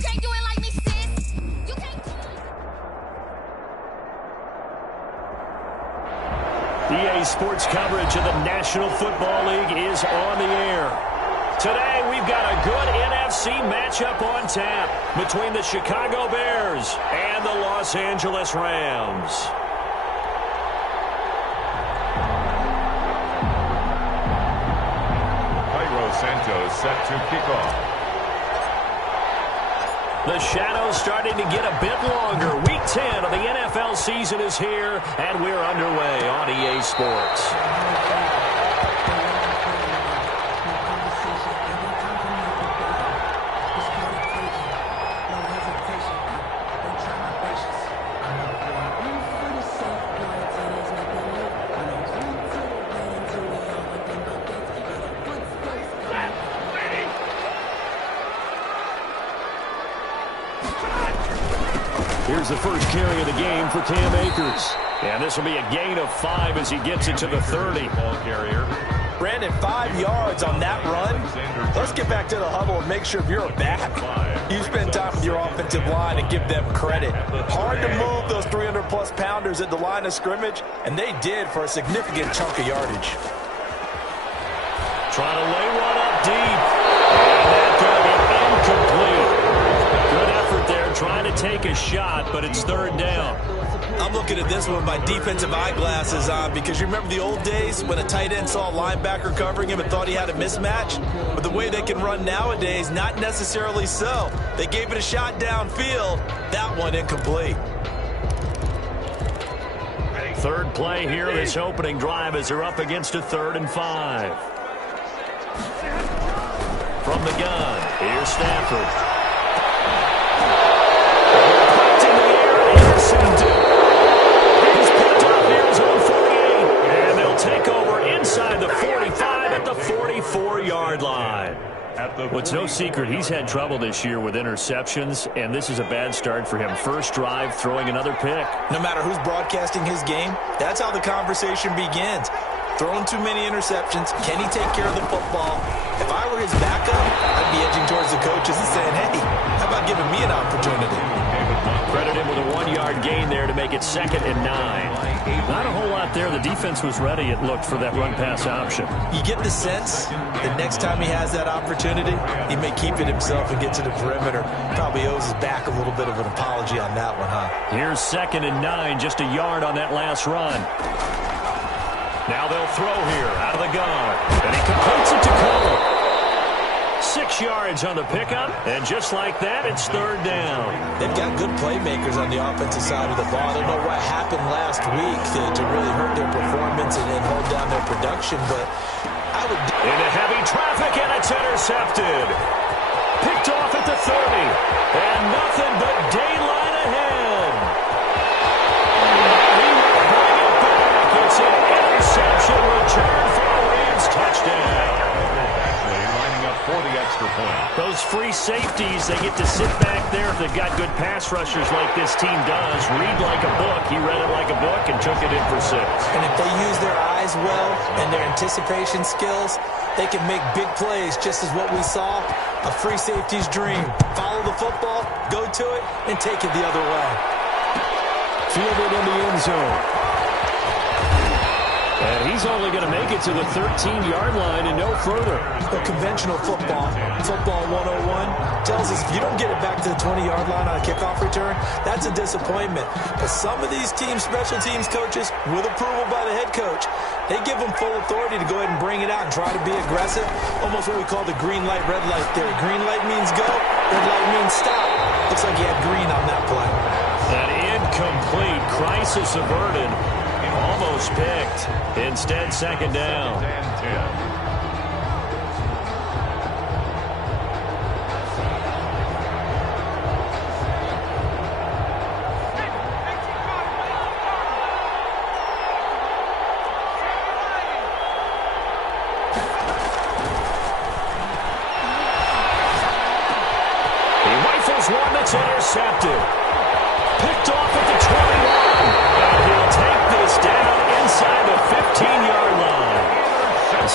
can't do it like me, sis. You can't do it. EA Sports coverage of the National Football League is on the air. Today, we've got a good NFC matchup on tap between the Chicago Bears and the Los Angeles Rams. Cairo Santos set to kick off. The shadow's starting to get a bit longer. Week 10 of the NFL season is here, and we're underway on EA Sports. Here's the first carry of the game for Cam Akers. And this will be a gain of 5 as he gets it to the 30. Ball carrier. Brandon, 5 yards on that run. Let's get back to the huddle and make sure you're back. You spend time with your offensive line and give them credit. Hard to move those 300-plus pounders at the line of scrimmage, and they did for a significant chunk of yardage. Trying to lay one up deep. And that got it incomplete. Good effort there, trying to take a shot, but it's third down. I'm looking at this one by defensive eyeglasses on because you remember the old days when a tight end saw a linebacker covering him and thought he had a mismatch? But the way they can run nowadays, not necessarily so. They gave it a shot downfield. That one incomplete. Third play here, this opening drive as they're up against a 3rd and 5. From the gun, here's Stafford. Popped in the air, intercepted. He's picked up near his own 48. And they'll take over inside the 45 at the 44-yard line. Well, it's no secret he's had trouble this year with interceptions, and this is a bad start for him. First drive, throwing another pick. No matter who's broadcasting his game, that's how the conversation begins. Throwing too many interceptions. Can he take care of the football? If I were his backup, I'd be edging towards the coaches and saying, hey, how about giving me an opportunity? Credit him with a 1-yard gain there to make it 2nd and 9. Not a whole lot there. The defense was ready, it looked, for that run-pass option. You get the sense that next time he has that opportunity, he may keep it himself and get to the perimeter. Probably owes his back a little bit of an apology on that one, huh? Here's 2nd and 9, just a yard on that last run. Now they'll throw here out of the gun. And he completes it to Cole. 6 yards on the pickup, and just like that, it's third down. They've got good playmakers on the offensive side of the ball. I don't know what happened last week to really hurt their performance and hold down their production, but I would... Into heavy traffic, and it's intercepted. Picked off at the 30, and nothing but daylight ahead. He will bring it back. It's an interception return for a Rams touchdown. For the extra point. Those free safeties, they get to sit back there if they've got good pass rushers like this team does. Read like a book. He read it like a book and took it in for 6. And if they use their eyes well and their anticipation skills, they can make big plays, just as what we saw, a free safety's dream. Follow the football, go to it, and take it the other way. Fielded in the end zone. And he's only going to make it to the 13-yard line and no further. The conventional football 101, tells us if you don't get it back to the 20-yard line on a kickoff return, that's a disappointment. But some of these teams, special teams coaches, with approval by the head coach, they give them full authority to go ahead and bring it out and try to be aggressive. Almost what we call the green light, red light theory. Green light means go, red light means stop. Looks like he had green on that play. An incomplete, crisis averted. Almost picked. Instead, 2nd down. He rifles one that's intercepted. Picked off at the 21. And he'll take this down inside the 15-yard line.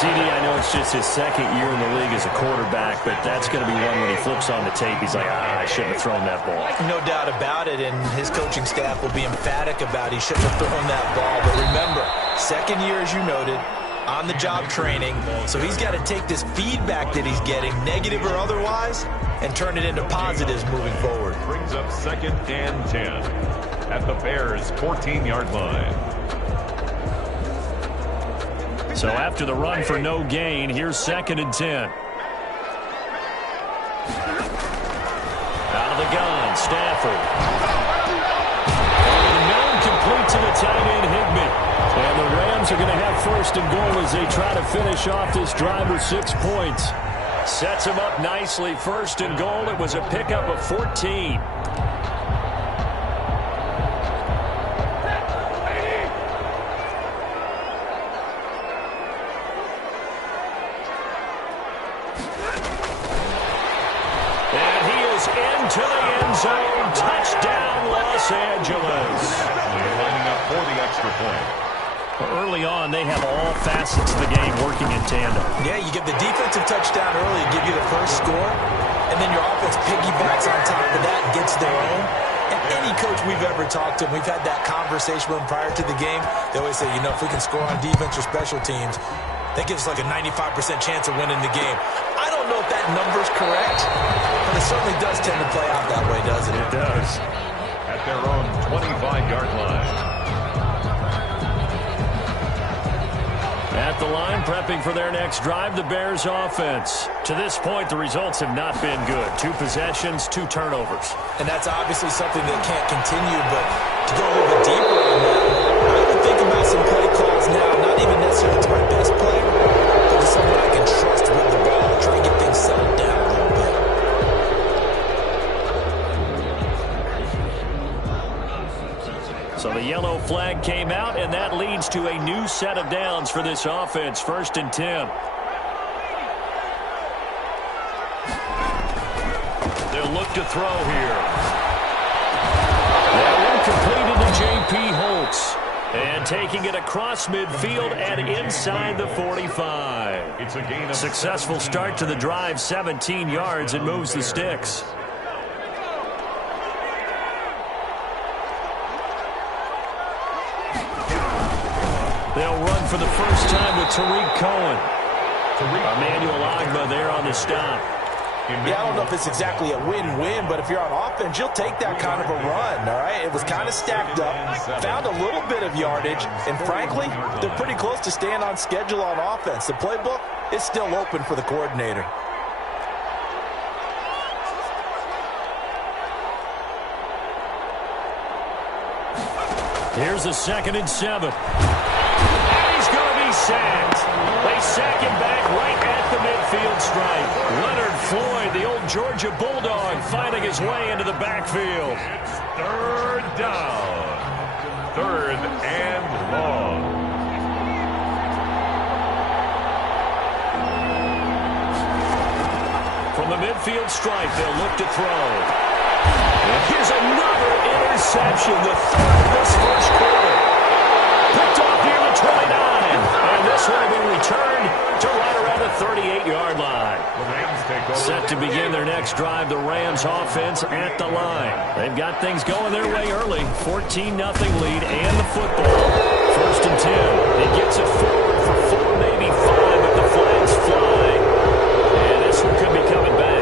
CD, I know it's just his second year in the league as a quarterback, but that's going to be one when he flips on the tape. He's like, I shouldn't have thrown that ball. No doubt about it, and his coaching staff will be emphatic about he shouldn't have thrown that ball. But remember, second year, as you noted, on-the-job training, so he's got to take this feedback that he's getting, negative or otherwise, and turn it into positives moving forward. Brings up 2nd and 10 at the Bears' 14-yard line. So after the run for no gain, here's 2nd and 10. Out of the gun, Stafford. No, complete to the tight end, Higbee. And the Rams are going to have 1st and goal as they try to finish off this drive with 6 points. Sets him up nicely. 1st and goal. It was a pickup of 14. To the end zone. Touchdown, Los Angeles. They're lining up for the extra point. Well, early on, they have all facets of the game working in tandem. Yeah, you get the defensive touchdown early, give you the first score, and then your offense piggybacks on top of that and gets their own. And any coach we've ever talked to, we've had that conversation with them prior to the game. They always say, if we can score on defense or special teams, that gives us like a 95% chance of winning the game. I don't know if that number's correct, but it certainly does tend to play out that way, doesn't it? It does. At their own 25-yard line. At the line, prepping for their next drive, the Bears offense. To this point, the results have not been good. 2 possessions, 2 turnovers. And that's obviously something that can't continue, but to go a little bit deeper on that, I would think about some play calls now, not even necessarily to my best player, but to someone I can trust with the ball, try and get things settled down a little bit. So the yellow flag came out, and that leads to a new set of downs for this offense. 1st and 10. They'll look to throw here. That one completed to J.P. Holtz. And taking it across midfield and inside the 45. It's a gain of Successful start to the drive, 17 yards, and moves the sticks. They'll run for the first time with Tariq Cohen. Emmanuel Ogbah there on the stop. Yeah, I don't know if it's exactly a win-win, but if you're on offense, you'll take that kind of a run, all right? It was kind of stacked up, found a little bit of yardage, and frankly, they're pretty close to staying on schedule on offense. The playbook is still open for the coordinator. Here's a 2nd and 7. And he's going to be sacked. They sack him back right at the midfield stripe. Leonard Floyd, the old Georgia Bulldog, finding his way into the backfield. 3rd down. 3rd and long. From the midfield stripe, they'll look to throw. And here's another interception, the 3rd this first quarter. Picked off near the 29. And this one will be returned to right around the 38-yard line. Set to begin their next drive, the Rams offense at the line. They've got things going their way early. 14-0 lead and the football. 1st and 10. It gets it forward for 4, maybe 5, but the flags fly. And this one could be coming back.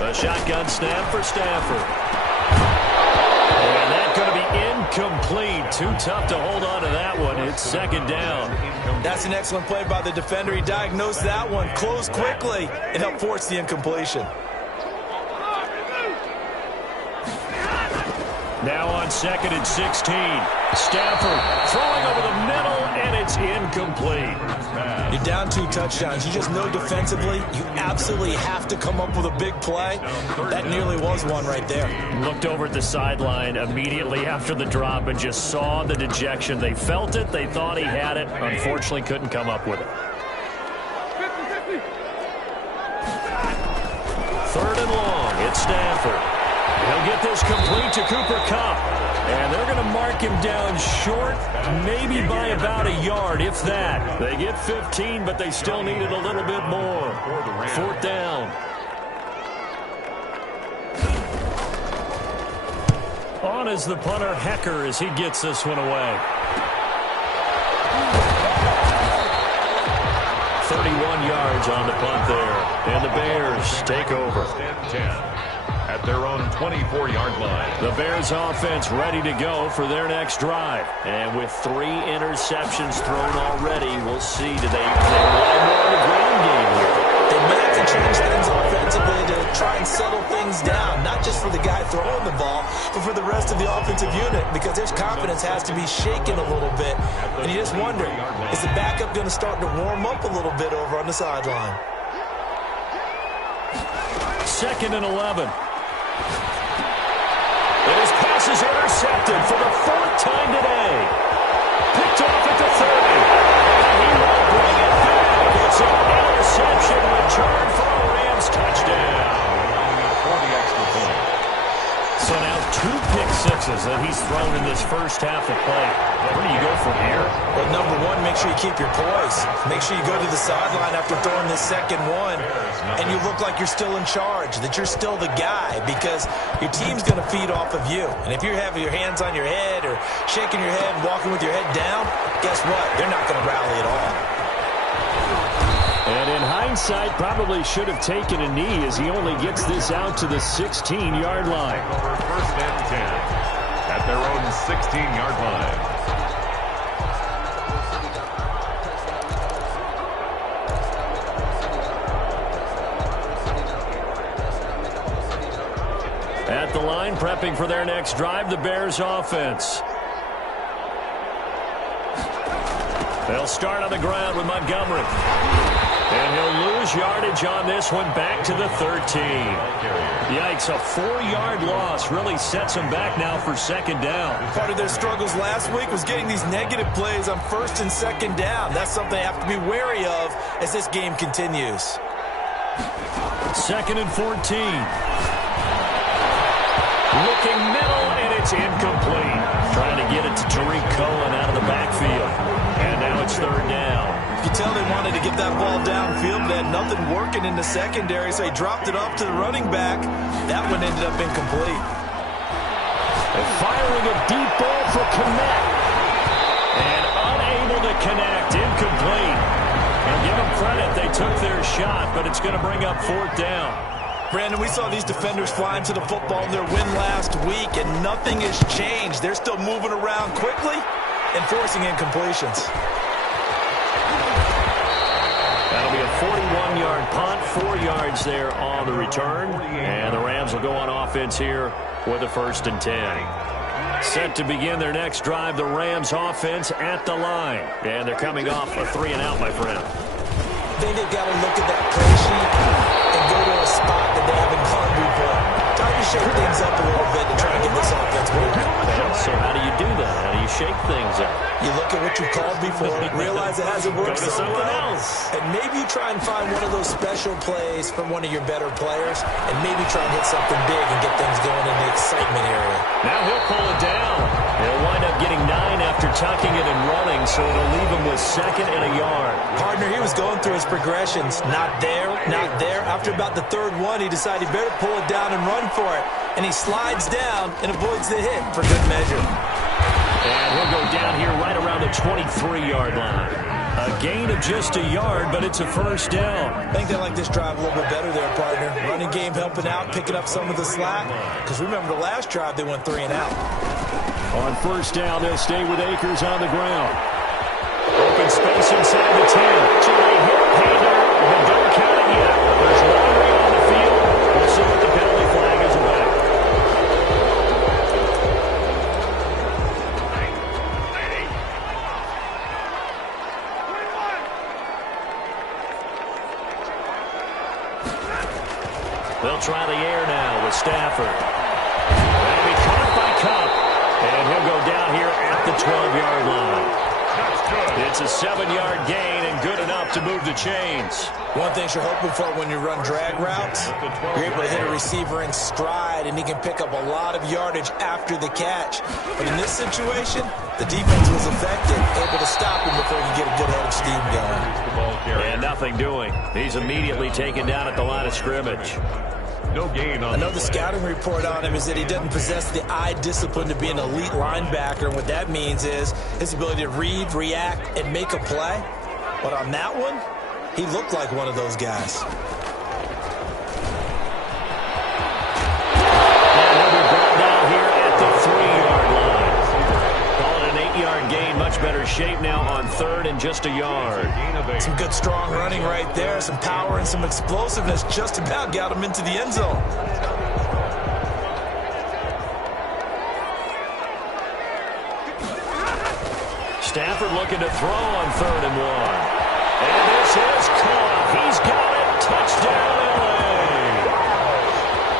A shotgun snap for Stafford. And that's going to be incomplete. Too tough to hold on to that one. It's 2nd down. That's an excellent play by the defender. He diagnosed that one, closed quickly, and helped force the incompletion. Now on 2nd and 16. Stafford throwing over the middle, and it's incomplete. You're down 2 touchdowns. You just know defensively you absolutely have to come up with a big play. That nearly was one right there. Looked over at the sideline immediately after the drop and just saw the dejection. They felt it. They thought he had it. Unfortunately, couldn't come up with it. Stafford. He'll get this complete to Cooper Kupp. And they're going to mark him down short, maybe by about a yard, if that. They get 15, but they still needed a little bit more. 4th down. On is the punter, Hecker, as he gets this one away. 31 yards on the punt there. And the Bears take over. 10 at their own 24-yard line. The Bears offense ready to go for their next drive. And with 3 interceptions thrown already, we'll see. Do they rely more on the ground game here? They may have to change things offensively to try and settle things down, not just for the guy throwing the ball, but for the rest of the offensive unit, because their confidence has to be shaken a little bit. And you just wonder, is the backup going to start to warm up a little bit over on the sideline? 2nd and 11. And his pass is intercepted for the 4th time today. Picked off at the 30. And he will bring it back. It's an interception return for a Rams touchdown. For the extra point. So now 2 pick sixes that he's thrown in this first half of play. Where do you go from here? Well, number one, make sure you keep your poise. Make sure you go to the sideline after throwing this second one, and you look like you're still in charge, that you're still the guy, because your team's going to feed off of you. And if you're having your hands on your head or shaking your head and walking with your head down, guess what? They're not going to rally at all. And in hindsight, probably should have taken a knee as he only gets this out to the 16-yard line. Over 1st and 10 at their own 16-yard line. At the line, prepping for their next drive, the Bears offense. They'll start on the ground with Montgomery. And he'll lose yardage on this one, back to the 13. Yikes, a 4-yard loss really sets him back now for 2nd down. Part of their struggles last week was getting these negative plays on 1st and 2nd down. That's something they have to be wary of as this game continues. 2nd and 14. Looking middle, and it's incomplete. Trying to get it to Tariq Cohen out of the backfield. And now it's 3rd down. You can tell they wanted to get that ball downfield, but had nothing working in the secondary, so he dropped it off to the running back. That one ended up incomplete. And firing a deep ball for Kmet. And unable to connect, incomplete. And give them credit, they took their shot, but it's going to bring up 4th down. Brandon, we saw these defenders flying to the football in their win last week, and nothing has changed. They're still moving around quickly and forcing incompletions. That'll be a 41-yard punt, 4 yards there on the return. And the Rams will go on offense here with a 1st and 10. Set to begin their next drive, the Rams offense at the line. And they're coming off a 3-and-out, my friend. I think they've got to look at that play sheet and go to a spot that they haven't gone before. Time to shake things up a little bit to try and get this offense moving. So how do you do that? How do you shake things up? You look at what you called before, realize it hasn't worked Go to so someone well, else. and maybe you try and find one of those special plays from one of your better players, and maybe try and hit something big and get things going in the excitement area. Now he'll pull it down. He'll wind up getting 9 after tucking it and running, so it'll leave him with 2nd and a yard. Partner, he was going through his progressions. Not there, not there. After about the 3rd one, he decided he better pull it down and run for it. And he slides down and avoids the hit for good measure. And he'll go down here right around the 23-yard line. A gain of just a yard, but it's a 1st down. I think they like this drive a little bit better there, partner. Running game helping out, picking up some of the slack. Because remember, the last drive, they went 3-and-out. On 1st down, they'll stay with Akers on the ground. Open space inside the 10. So they hit Hader, but don't count it yet. There's laundry on the field. We'll see what the penalty flag is about. They'll try the air now with Stafford. That'll be caught by Kupp. And he'll go down here at the 12-yard line. It's a 7-yard gain and good enough to move the chains. One thing you're hoping for when you run drag routes, you're able to hit a receiver in stride, and he can pick up a lot of yardage after the catch. But in this situation, the defense was effective, able to stop him before he could get a good head of steam going. And nothing doing. He's immediately taken down at the line of scrimmage. No gain on Another scouting report on him is that he doesn't possess the eye discipline to be an elite linebacker. And what that means is his ability to read, react, and make a play. But on that one, he looked like one of those guys. And he'll be brought down here at the 3-yard line. Call it an 8-yard gain. Much better shape now on 3rd and just a yard. Some good strong running right there. Some power and some explosiveness just about got him into the end zone. Stafford looking to throw on 3rd and 1. And this is caught. He's got it. Touchdown, LA.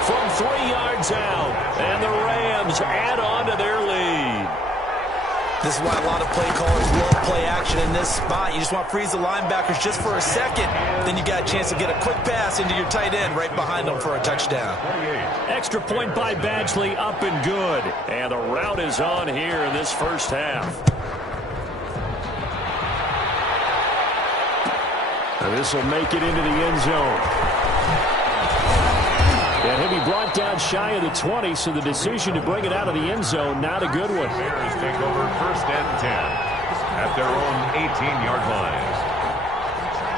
From 3 yards out. And the Rams add on to their lead. This is why a lot of play callers love play action in this spot. You just want to freeze the linebackers just for a second. Then you got a chance to get a quick pass into your tight end right behind them for a touchdown. Extra point by Badgley, up and good. And the route is on here in this first half. And this will make it into the end zone. And he'll be brought down shy of the 20, so the decision to bring it out of the end zone, not a good one. Bears take over 1st and 10 at their own 18-yard line.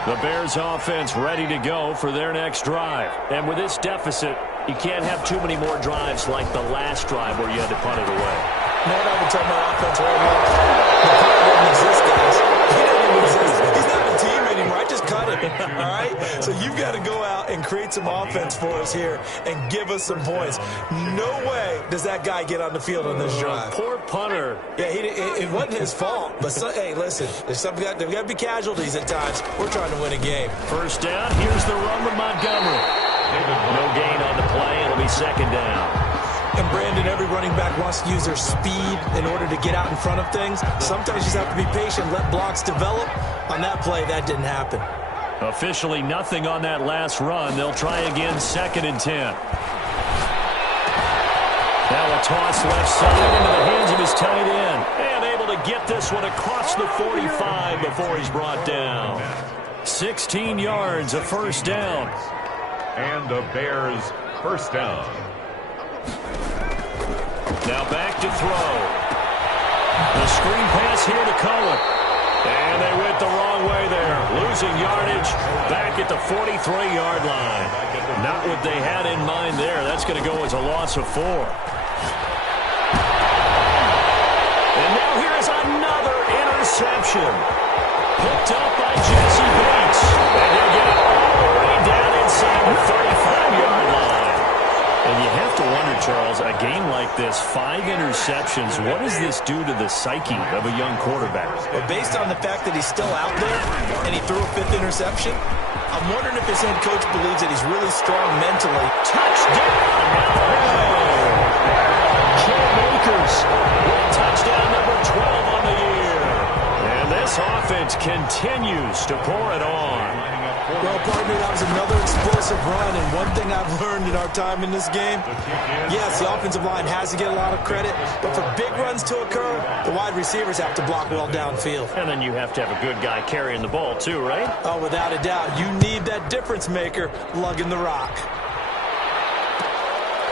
The Bears offense ready to go for their next drive. And with this deficit, you can't have too many more drives like the last drive where you had to punt it away. You know what I would tell my offense right now? The punt doesn't exist, guys. He doesn't even exist. He's not a team anymore. I just cut him. All right? So you've got to go out and create some offense for us here and give us some points. No way does that guy get on the field on this drive. Poor punter. Yeah, it wasn't his fault. But, hey, listen, there's got to be casualties at times. We're trying to win a game. First down. Here's the run with Montgomery. No gain on the play. It'll be 2nd down. And, Brandon, every running back wants to use their speed in order to get out in front of things. Sometimes you just have to be patient, let blocks develop. On that play, that didn't happen. Officially nothing on that last run. They'll try again, 2nd and 10. Now a toss left side into the hands of his tight end. And able to get this one across the 45 before he's brought down. 16 yards, a first down. And the Bears' first down. Now back to throw. The screen pass here to Cohen. And they went the wrong way there. Losing yardage back at the 43-yard line. Not what they had in mind there. That's going to go as a loss of 4. And now here's another interception. Picked up by Jesse Bates. And he'll get it all the way down inside the 35-yard line. And you have to wonder, Charles, a game like this, 5 interceptions, what does this do to the psyche of a young quarterback? But based on the fact that he's still out there and he threw a 5th interception, I'm wondering if his head coach believes that he's really strong mentally. Touchdown! Cam Akers with touchdown number 12 on the year. And this offense continues to pour it on. Well, partner, that was another explosive run, and one thing I've learned in our time in this game, yes, the offensive line has to get a lot of credit, but for big runs to occur, the wide receivers have to block well downfield. And then you have to have a good guy carrying the ball too, right? Oh, without a doubt. You need that difference maker lugging the rock.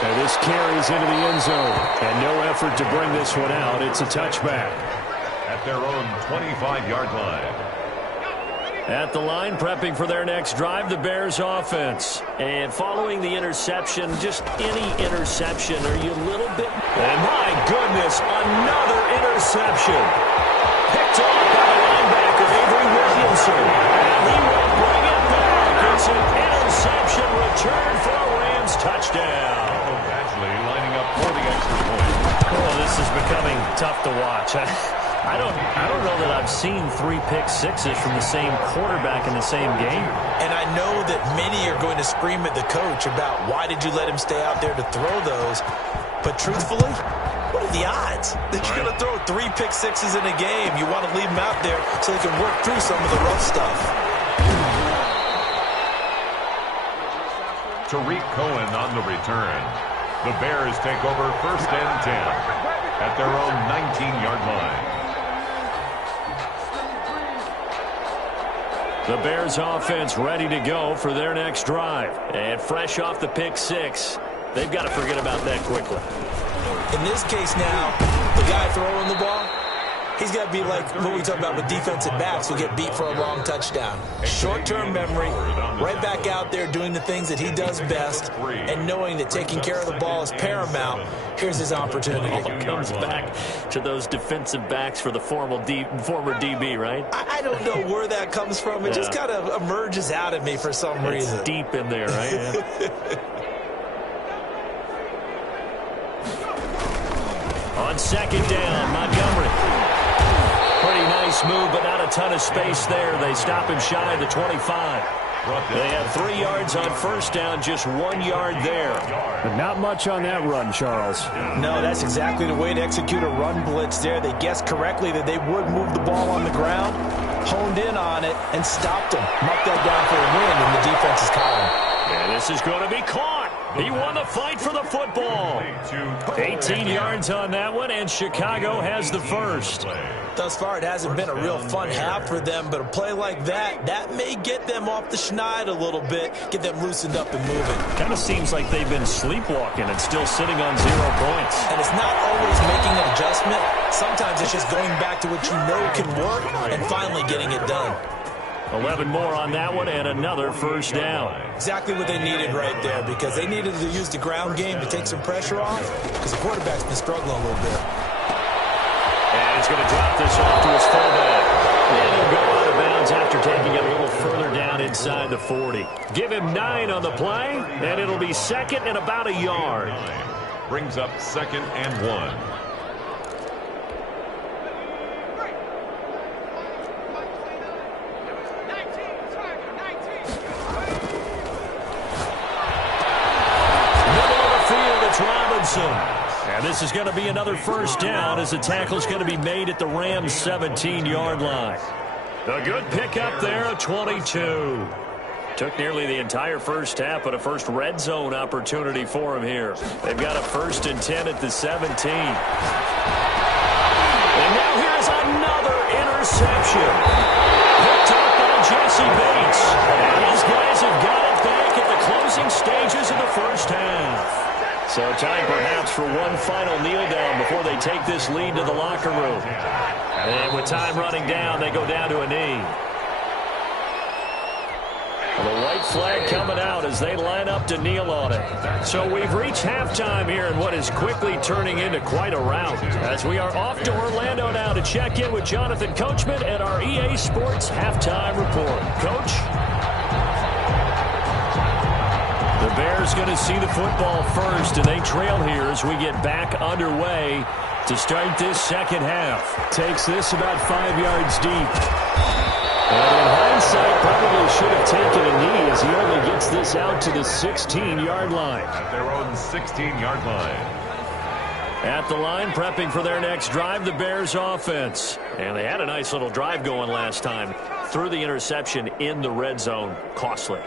And this carries into the end zone, and no effort to bring this one out. It's a touchback. At their own 25-yard line. At the line, prepping for their next drive, the Bears offense. And following the interception, just any interception, are you a little bit... And my goodness, another interception. Picked off by the linebacker, Avery Williamson. And he will bring it back. It's an interception return for a Rams touchdown. Badgley lining up for the extra point. Oh, this is becoming tough to watch. I don't know that I've seen 3 pick sixes from the same quarterback in the same game. And I know that many are going to scream at the coach about why did you let him stay out there to throw those. But truthfully, What are the odds that you're going to throw 3 pick sixes in a game? You want to leave them out there so they can work through some of the rough stuff. Tariq Cohen on the return. The Bears take over 1st and 10 at their own 19-yard line. The Bears offense ready to go for their next drive. And fresh off the pick 6, they've got to forget about that quickly. In this case now, the guy throwing the ball, he's got to be like what we talk about with defensive backs who get beat for a long touchdown. Short-term memory, right back out there doing the things that he does best, and knowing that taking care of the ball is paramount. Here's his opportunity. It comes back to those defensive backs for the former DB, right? I don't know where that comes from. It just kind of emerges out of me for some reason. It's deep in there, right? Yeah. On 2nd down, Montgomery. Pretty nice move, but not a ton of space there. They stop him shy of the 25. They have 3 yards on 1st down, just 1 yard there. But not much on that run, Charles. No, that's exactly the way to execute a run blitz there. They guessed correctly that they would move the ball on the ground, honed in on it, and stopped him. Marked that down for a win in the defense's column. And this is going to be caught. He won the fight for the football. 18 yards on that one, and Chicago has the first. Thus far, it hasn't been a real fun half for them, but a play like that may get them off the schneid a little bit, get them loosened up and moving. Kind of seems like they've been sleepwalking and still sitting on 0 points. And it's not always making an adjustment. Sometimes it's just going back to what you know can work and finally getting it done. 11 more on that one and another 1st down. Exactly what they needed right there, because they needed to use the ground game to take some pressure off, because the quarterback's been struggling a little bit. And he's going to drop this off to his fullback. And he'll go out of bounds after taking it a little further down inside the 40. Give him 9 on the play, and it'll be 2nd and about a yard. Brings up 2nd and 1. And this is going to be another 1st down as the tackle's going to be made at the Rams' 17-yard line. A good pickup there, a 22. Took nearly the entire first half, but a first red zone opportunity for him here. They've got a 1st and 10 at the 17. And now here's another interception. Picked up by Jesse Bates. And these guys have got it back at the closing stages of the first half. So time perhaps for one final kneel down before they take this lead to the locker room. And with time running down, they go down to a knee. The white flag coming out as they line up to kneel on it. So we've reached halftime here in what is quickly turning into quite a rout. As we are off to Orlando now to check in with Jonathan Coachman and our EA Sports Halftime Report. Coach? The Bears going to see the football first, and they trail here as we get back underway to start this second half. Takes this about 5 yards deep. And in hindsight, probably should have taken a knee as he only gets this out to the 16-yard line. At their own 16-yard line. At the line, prepping for their next drive, the Bears offense. And they had a nice little drive going last time. Threw the interception in the red zone. Costly.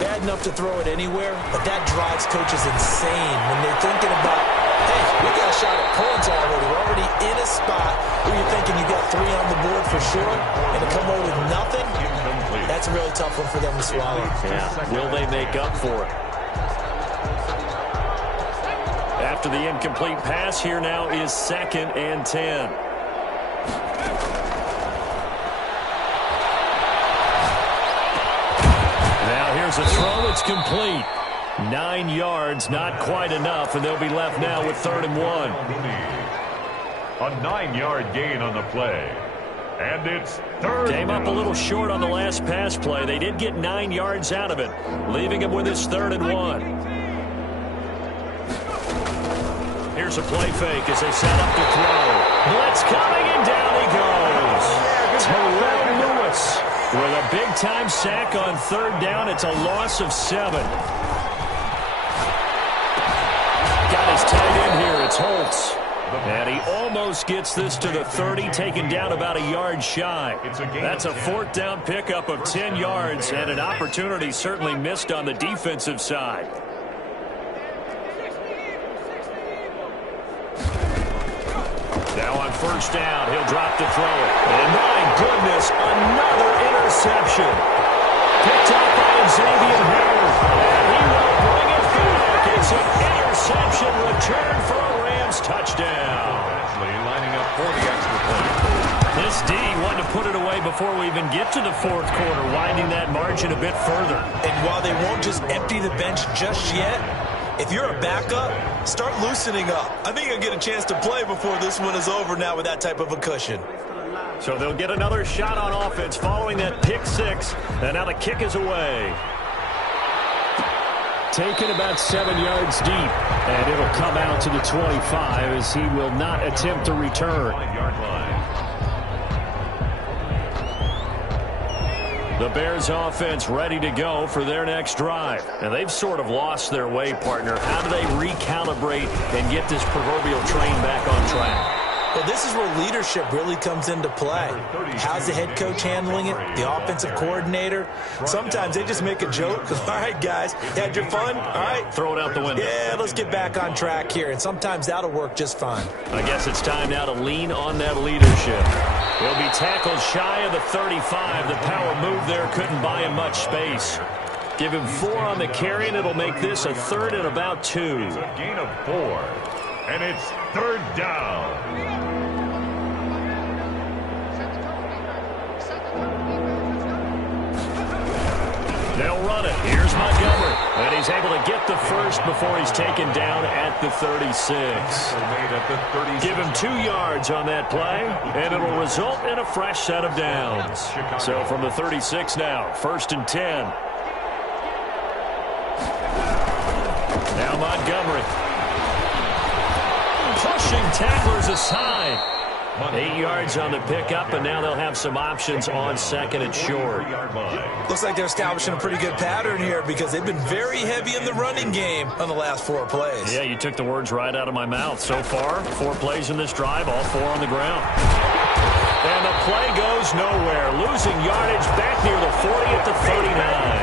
Bad enough to throw it anywhere, but that drives coaches insane when they're thinking about, hey, we got a shot at points already. We're already in a spot where you're thinking you got 3 on the board for sure, and to come away with nothing, that's a really tough one for them to swallow. Yeah, will they make up for it? After the incomplete pass, here now is 2nd and 10. Here's a throw. It's complete. 9 yards, not quite enough, and they'll be left now with 3rd and 1. A 9-yard gain on the play. And it's 3rd. Came up a little short on the last pass play. They did get 9 yards out of it, leaving him with his 3rd and 1. Here's a play fake as they set up to throw. Blitz coming, and down he goes. Terrell Lewis. With a big-time sack on 3rd down, it's a loss of 7. Got his tight end here. It's Holtz. And he almost gets this to the 30, taken down about a yard shy. That's a 4th down pickup of 10 yards, and an opportunity certainly missed on the defensive side. Now on 1st down, he'll drop to throw it. And my goodness, another interception. Picked up by Xavier Howard. And he will bring it back. It's an interception return for a Rams touchdown. Actually lining up for the extra point. This D wanted to put it away before we even get to the 4th quarter, winding that margin a bit further. And while they won't just empty the bench just yet, if you're a backup, start loosening up. I think you'll get a chance to play before this one is over now with that type of a cushion. So they'll get another shot on offense following that pick 6. And now the kick is away. Taken about 7 yards deep. And it'll come out to the 25 as he will not attempt to return. 5-yard line. The Bears offense ready to go for their next drive. And they've sort of lost their way, partner. How do they recalibrate and get this proverbial train back on track? Well, this is where leadership really comes into play. How's the head coach handling it? The offensive coordinator? Sometimes they just make a joke. All right, guys, you had your fun? All right. Throw it out the window. Yeah, let's get back on track here. And sometimes that'll work just fine. I guess it's time now to lean on that leadership. He'll be tackled shy of the 35. The power move there couldn't buy him much space. Give him 4 on the carry, and it'll make this a 3rd and about 2. It's a gain of 4. And it's 3rd down. They'll run it. Here's Montgomery. And he's able to get the first before he's taken down at the 36. Give him 2 yards on that play, and it'll result in a fresh set of downs. So from the 36 now, 1st and 10. Now Montgomery. Pushing tacklers aside. 8 yards on the pickup, and now they'll have some options on 2nd and short. Looks like they're establishing a pretty good pattern here because they've been very heavy in the running game on the last 4 plays. Yeah, you took the words right out of my mouth. So far, 4 plays in this drive, all 4 on the ground. And the play goes nowhere. Losing yardage back near the 40 at the 39.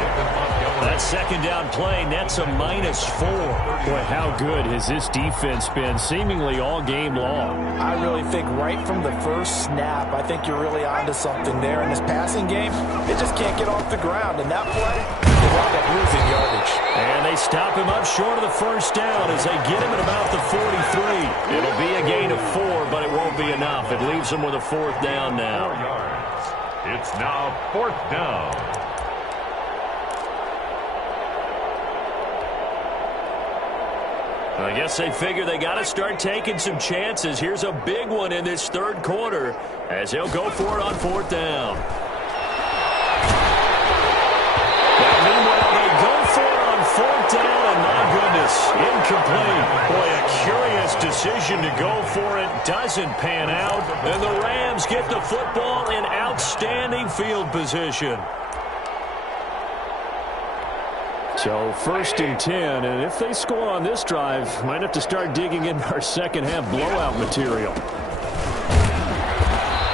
That 2nd down play nets a -4. Boy, how good has this defense been seemingly all game long? I really think right from the first snap, I think you're really onto something there. In this passing game, they just can't get off the ground. And that play, they wound up losing yardage. And they stop him up short of the 1st down as they get him at about the 43. It'll be a gain of 4, but it won't be enough. It leaves them with a 4th down now. 4 yards. It's now 4th down. I guess they figure they got to start taking some chances. Here's a big one in this 3rd quarter as they'll go for it on 4th down. Now, meanwhile, they go for it on 4th down, and my goodness, incomplete. Boy, a curious decision to go for it. Doesn't pan out, and the Rams get the football in outstanding field position. So 1st and 10, and if they score on this drive, might have to start digging into our 2nd half blowout material.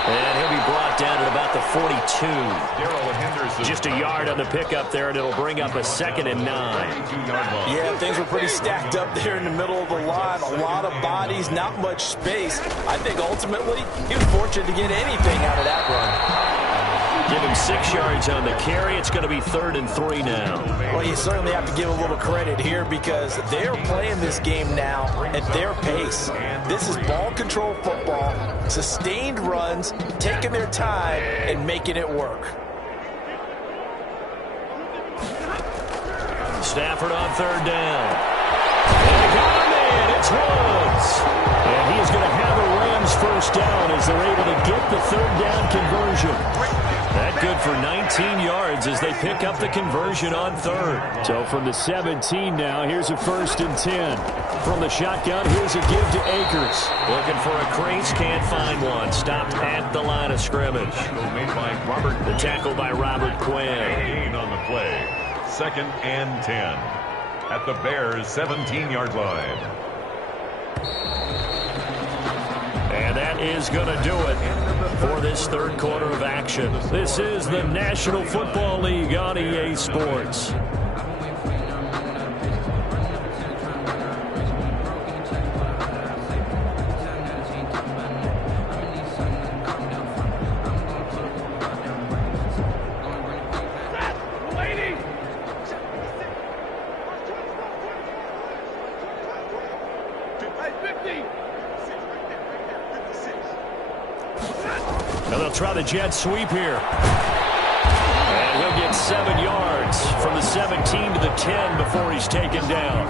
And he'll be brought down at about the 42. Just a yard on the pickup there, and it'll bring up a 2nd and 9. Yeah, things were pretty stacked up there in the middle of the line. A lot of bodies, not much space. I think ultimately he was fortunate to get anything out of that run. Give him 6 yards on the carry. It's going to be 3rd and 3 now. Well, you certainly have to give a little credit here because they're playing this game now at their pace. This is ball control football, sustained runs, taking their time and making it work. Stafford on 3rd down. And they got him in. It's Woods. And he is going to have a Rams 1st down as they're able to get the 3rd down conversion. That good for 19 yards as they pick up the conversion on 3rd. So from the 17 now, here's a 1st and 10. From the shotgun, here's a give to Akers. Looking for a crease, can't find one. Stopped at the line of scrimmage. The tackle by Robert Quinn. Gain on the play. 2nd and 10 at the Bears' 17-yard line. is going to do it for this third quarter of action. This is the National Football League on EA Sports. And they'll try the jet sweep here. And he'll get 7 yards from the 17 to the 10 before he's taken down.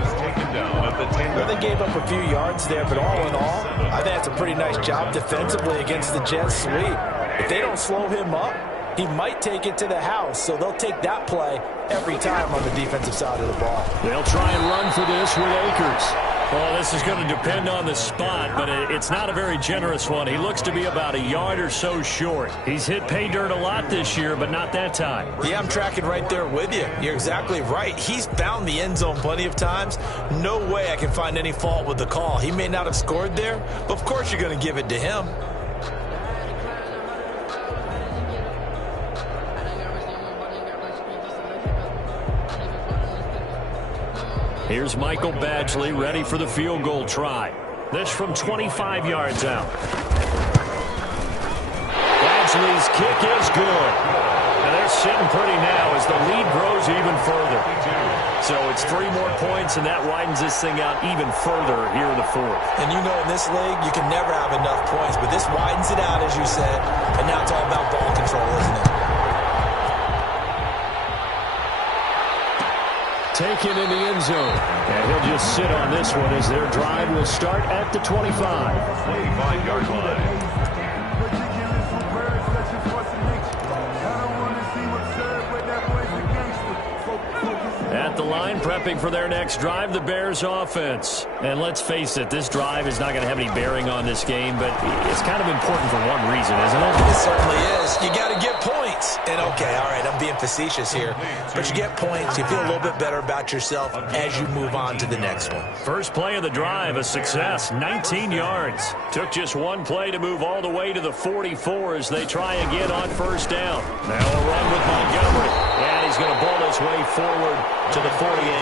Well, they gave up a few yards there, but all in all, I think that's a pretty nice job defensively against the jet sweep. If they don't slow him up, he might take it to the house, so they'll take that play every time on the defensive side of the ball. They'll try and run for this with Akers. Well, this is going to depend on the spot, but it's not a very generous one. He looks to be about a yard or so short. He's hit pay dirt a lot this year, but not that time. Yeah, I'm tracking right there with you. You're exactly right. He's found the end zone plenty of times. No way I can find any fault with the call. He may not have scored there, but of course you're going to give it to him. Here's Michael Badgley ready for the field goal try. This from 25 yards out. Badgley's kick is good. Now they're sitting pretty now as the lead grows even further. So it's 3 more points, and that widens this thing out even further here in the fourth. And you know in this league, you can never have enough points, but this widens it out, as you said, and now it's all about ball control, isn't it? Taken in the end zone. And he'll just sit on this one as their drive will start at the 25. 25-yard line. At the line, prepping for their next drive, the Bears offense. And let's face it, this drive is not going to have any bearing on this game, but it's kind of important for one reason, isn't it? It certainly is. You got to get points. And okay, all right, I'm being facetious here, but you get points, you feel a little bit better about yourself as you move on to the next one. First play of the drive, a success, 19 yards. Took just one play to move all the way to the 44 as they try again on first down. Now a run with Montgomery, and he's going to ball his way forward to the 48.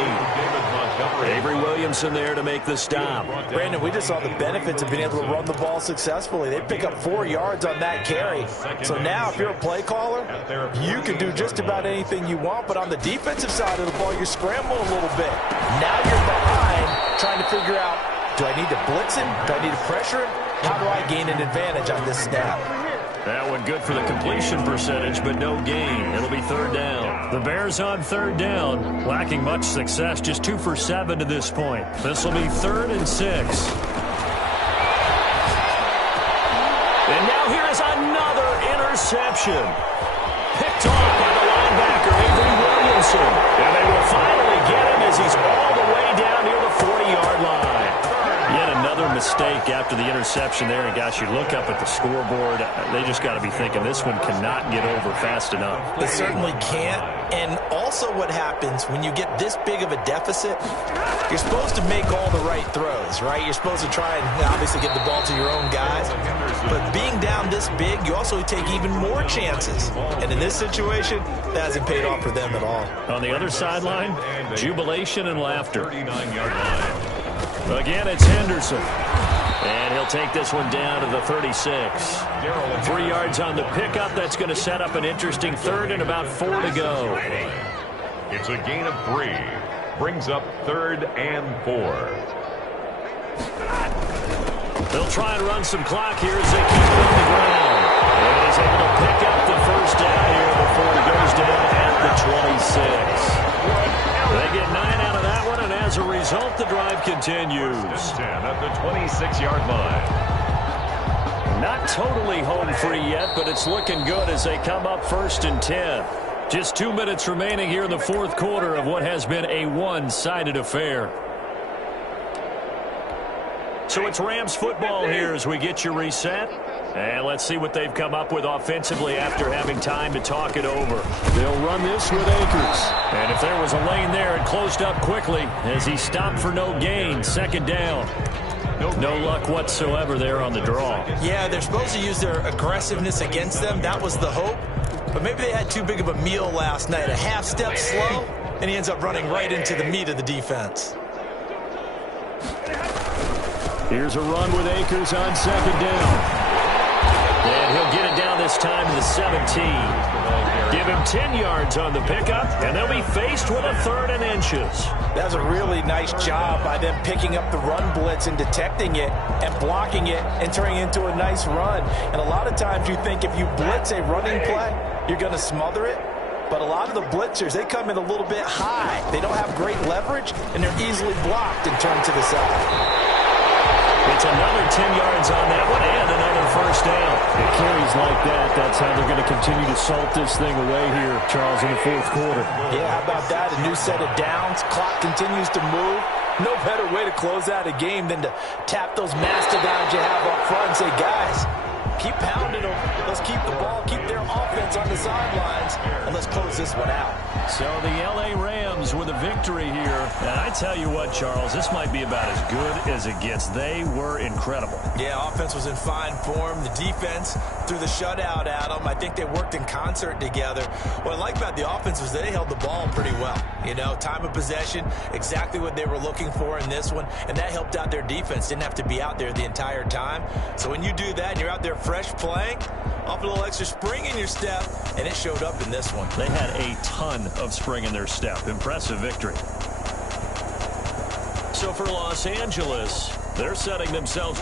Avery Williamson there to make the stop. Brandon, we just saw the benefits of being able to run the ball successfully. They pick up 4 yards on that carry. So now if you're a play caller, you can do just about anything you want, but on the defensive side of the ball, you're scrambling a little bit. Now you're behind trying to figure out, do I need to blitz him? Do I need to pressure him? How do I gain an advantage on this snap? That one good for the completion percentage, but no gain. It'll be third down. The Bears on third down, lacking much success, just 2 for 7 to this point. This will be 3rd and 6. And now here is another interception. Picked off by the linebacker, Avery Williamson. And they will finally get him as he's all the way down near the 40-yard line. Yet another mistake after the interception there. And, gosh, you look up at the scoreboard, they just got to be thinking this one cannot get over fast enough. It certainly can't. And also what happens when you get this big of a deficit, you're supposed to make all the right throws, right? You're supposed to try and obviously get the ball to your own guys. But being down this big, you also take even more chances. And in this situation, that hasn't paid off for them at all. On the other sideline, jubilation and laughter. 39-yard line. Again, it's Henderson. And he'll take this one down to the 36. 3 yards on the pickup. That's going to set up an interesting third and about 4 to go. It's a gain of 3. Brings up 3rd and 4. They'll try and run some clock here as they keep it on the ground. And he's able to pick up the first down here before he goes down at the 26. They get 9 out of that one, and as a result, the drive continues. 10 at the 26-yard line. Not totally home free yet, but it's looking good as they come up 1st and 10. Just 2 minutes remaining here in the fourth quarter of what has been a one-sided affair. So it's Rams football here as we get you reset. And let's see what they've come up with offensively after having time to talk it over. They'll run this with Akers. And if there was a lane there, it closed up quickly as he stopped for no gain. 2nd down. No luck whatsoever there on the draw. Yeah, they're supposed to use their aggressiveness against them. That was the hope. But maybe they had too big of a meal last night. A half step slow, and he ends up running right into the meat of the defense. Here's a run with Akers on second down. And he'll get it down this time to the 17. Give him 10 yards on the pickup, and they'll be faced with a 3rd and inches. That's a really nice job by them picking up the run blitz and detecting it and blocking it and turning it into a nice run. And a lot of times you think if you blitz a running play, you're going to smother it. But a lot of the blitzers, they come in a little bit high. They don't have great leverage, and they're easily blocked and turned to the side. It's another 10 yards on that one and another first down. It carries like that. That's how they're going to continue to salt this thing away here, Charles, in the 4th quarter. Yeah, how about that? A new set of downs. Clock continues to move. No better way to close out a game than to tap those mastodons you have up front and say, guys, keep pounding them. Let's keep the ball, keep their offense on the sidelines, and let's close this one out. So the L.A. Rams with a victory here. And I tell you what, Charles, this might be about as good as it gets. They were incredible. Yeah, offense was in fine form. The defense threw the shutout at them. I think they worked in concert together. What I like about the offense was they held the ball pretty well. You know, time of possession, exactly what they were looking for in this one, and that helped out their defense. Didn't have to be out there the entire time. So when you do that and you're out there fresh playing, off a little extra spring in your step, and it showed up in this one. They had a ton of spring in their step. Impressive victory. So for Los Angeles, they're setting themselves